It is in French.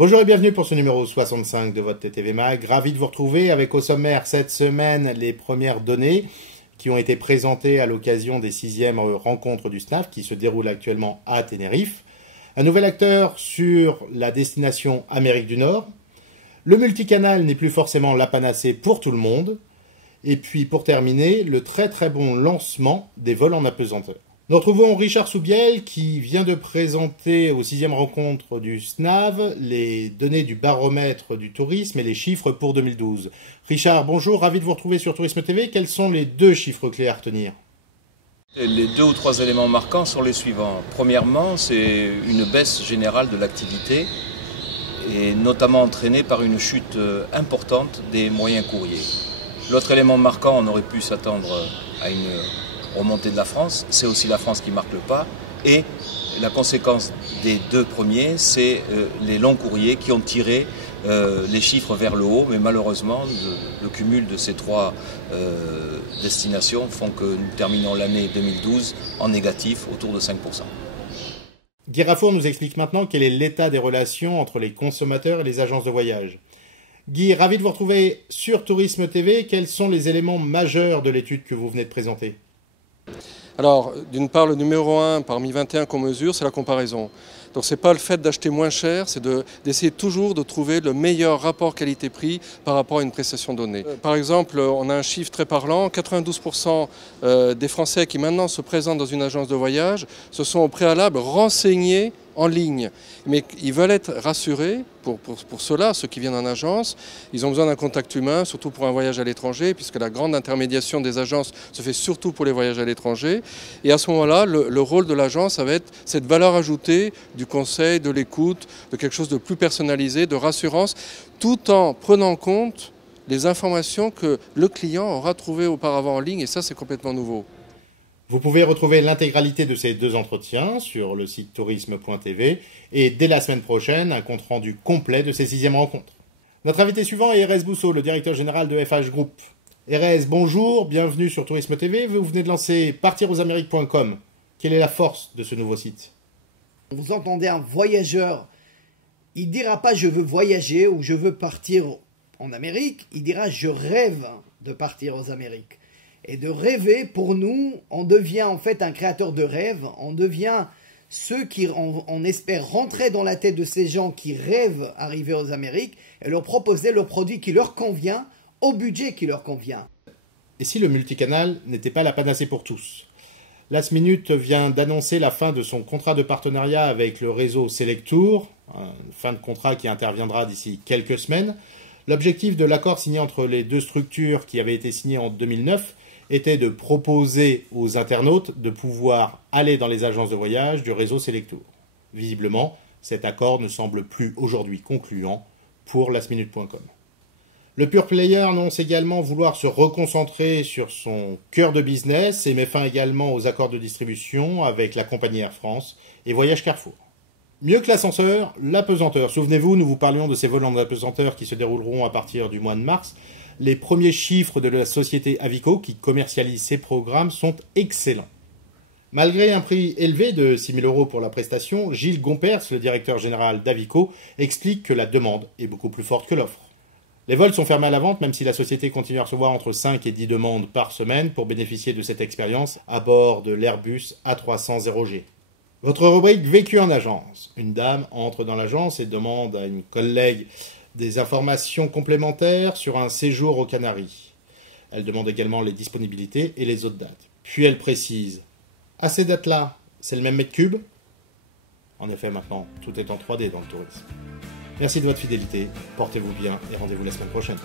Bonjour et bienvenue pour ce numéro 65 de votre TTV Mag. Ravi de vous retrouver avec au sommaire cette semaine les premières données qui ont été présentées à l'occasion des 6e rencontres du SNAF qui se déroulent actuellement à Tenerife. Un nouvel acteur sur la destination Amérique du Nord. Le multicanal n'est plus forcément la panacée pour tout le monde. Et puis pour terminer, le très bon lancement des vols en apesanteur. Nous retrouvons Richard Soubiel qui vient de présenter aux 6e rencontre du SNAV les données du baromètre du tourisme et les chiffres pour 2012. Richard, bonjour, ravi de vous retrouver sur Tourisme TV. Quels sont les deux chiffres clés à retenir ? Les deux ou trois éléments marquants sont les suivants. Premièrement, c'est une baisse générale de l'activité et notamment entraînée par une chute importante des moyens courriers. L'autre élément marquant, on aurait pu s'attendre à une remontée de la France, c'est aussi la France qui marque le pas, et la conséquence des deux premiers, c'est les longs courriers qui ont tiré les chiffres vers le haut, mais malheureusement, le cumul de ces trois destinations font que nous terminons l'année 2012 en négatif, autour de 5%. Guy Raffour nous explique maintenant quel est l'état des relations entre les consommateurs et les agences de voyage. Guy, ravi de vous retrouver sur Tourisme TV. Quels sont les éléments majeurs de l'étude que vous venez de présenter ? Alors, d'une part, le numéro 1 parmi 21 qu'on mesure, c'est la comparaison. Donc, ce n'est pas le fait d'acheter moins cher, c'est d'essayer toujours de trouver le meilleur rapport qualité-prix par rapport à une prestation donnée. Par exemple, on a un chiffre très parlant, 92% des Français qui maintenant se présentent dans une agence de voyage se sont au préalable renseignés en ligne. Mais ils veulent être rassurés, pour cela, ceux qui viennent en agence, ils ont besoin d'un contact humain, surtout pour un voyage à l'étranger, puisque la grande intermédiation des agences se fait surtout pour les voyages à l'étranger. Et à ce moment-là, le rôle de l'agence, ça va être cette valeur ajoutée du conseil, de l'écoute, de quelque chose de plus personnalisé, de rassurance, tout en prenant en compte les informations que le client aura trouvées auparavant en ligne, et ça, c'est complètement nouveau. Vous pouvez retrouver l'intégralité de ces deux entretiens sur le site tourisme.tv et dès la semaine prochaine, un compte-rendu complet de ces 6e rencontres. Notre invité suivant est Erez Bousso, le directeur général de FH Group. Erez, bonjour, bienvenue sur Tourisme TV. Vous venez de lancer partirosamériques.com. Quelle est la force de ce nouveau site ? Vous entendez un voyageur, il ne dira pas « je veux voyager » ou « je veux partir en Amérique », il dira « je rêve de partir aux Amériques ». Et de rêver, pour nous, on devient en fait un créateur de rêves, on devient ceux qui, on espère rentrer dans la tête de ces gens qui rêvent d'arriver aux Amériques et leur proposer le produit qui leur convient, au budget qui leur convient. Et si le multicanal n'était pas la panacée pour tous ? Last Minute vient d'annoncer la fin de son contrat de partenariat avec le réseau Selectour, une fin de contrat qui interviendra d'ici quelques semaines. L'objectif de l'accord signé entre les deux structures qui avait été signé en 2009 était de proposer aux internautes de pouvoir aller dans les agences de voyage du réseau Selectour. Visiblement, cet accord ne semble plus aujourd'hui concluant pour lastminute.com. Le pure player annonce également vouloir se reconcentrer sur son cœur de business et met fin également aux accords de distribution avec la compagnie Air France et Voyage Carrefour. Mieux que l'ascenseur, l'apesanteur. Souvenez-vous, nous vous parlions de ces vols en apesanteur qui se dérouleront à partir du mois de mars. Les premiers chiffres de la société Avico, qui commercialise ces programmes, sont excellents. Malgré un prix élevé de 6 000 € pour la prestation, Gilles Gompers, le directeur général d'Avico, explique que la demande est beaucoup plus forte que l'offre. Les vols sont fermés à la vente, même si la société continue à recevoir entre 5 et 10 demandes par semaine pour bénéficier de cette expérience à bord de l'Airbus A300 0G. Votre rubrique Vécu en agence. Une dame entre dans l'agence et demande à une collègue des informations complémentaires sur un séjour aux Canaries. Elle demande également les disponibilités et les autres dates. Puis elle précise « À ces dates-là, c'est le même mètre cube ?» En effet, maintenant, tout est en 3D dans le tourisme. Merci de votre fidélité, portez-vous bien et rendez-vous la semaine prochaine.